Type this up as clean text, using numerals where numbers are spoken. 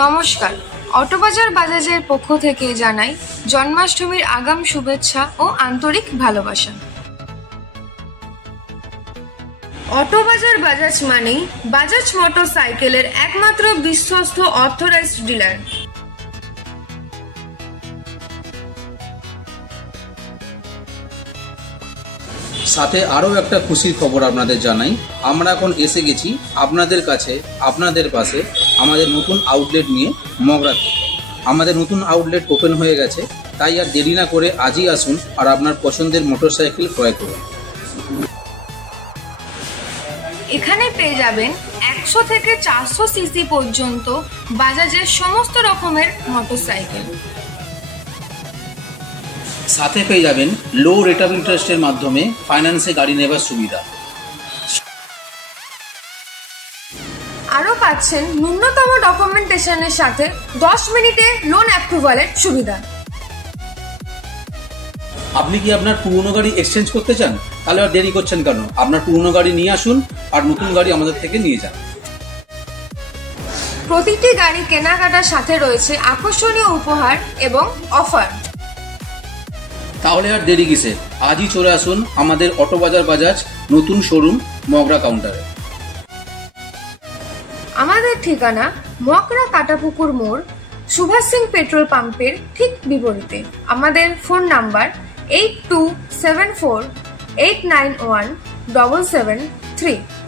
নমস্কার, অটোবাজার বাজাজের পক্ষ থেকে জানাই জন্মাষ্টমীর আগাম শুভেচ্ছা ও আন্তরিক ভালোবাসা। অটোবাজার বাজাজ মানেই বাজাজ মোটরসাইকেলের একমাত্র বিশ্বস্ত অথরাইজড ডিলার। সাথে আরও একটা খুশির খবর আপনাদের জানাই, আমরা এখন এসে গেছি আপনাদের কাছে, আপনাদের পাশে আমাদের নতুন আউটলেট নিয়ে মগরাতে। আমাদের নতুন আউটলেট ওপেন হয়ে গেছে, তাই আর দেরি না করে আজই আসুন আর আপনার পছন্দের মোটরসাইকেল ক্রয় করুন। এখানে পেয়ে যাবেন 100 থেকে 400 সিসি পর্যন্ত বাজাজের সমস্ত রকমের মোটরসাইকেল। সাথে পেয়ে যাবেন লো রেট অফ ইন্টারেস্টের মাধ্যমে ফাইন্যান্সে গাড়ি নেবার সুবিধা। আরও পাচ্ছেন ন্যূনতম ডকুমেন্টেশনের সাথে 10 মিনিটে লোন অ্যাপ্রুভালের সুবিধা। আপনি কি আপনার পুরনো গাড়ি এক্সচেঞ্জ করতে চান? তাহলে আর দেরি করছেন কেন? আপনার পুরনো গাড়ি নিয়ে আসুন আর নতুন গাড়ি আমাদের থেকে নিয়ে যান। প্রতিটি গাড়ি কেনাকাটার সাথে রয়েছে আকর্ষণীয় উপহার এবং অফার। তাহলে আর দেরি কিসের? আজই চলে আসুন আমাদের অটোবাজার বাজাজ নতুন শোরুম মগরা কাউন্টারে। আমাদের ঠিকানা মগরা কাটাপুকুর মোড়, সুভাষ সিং পেট্রোল পাম্পের ঠিক বিপরীতে। আমাদের ফোন নাম্বার 8274891773।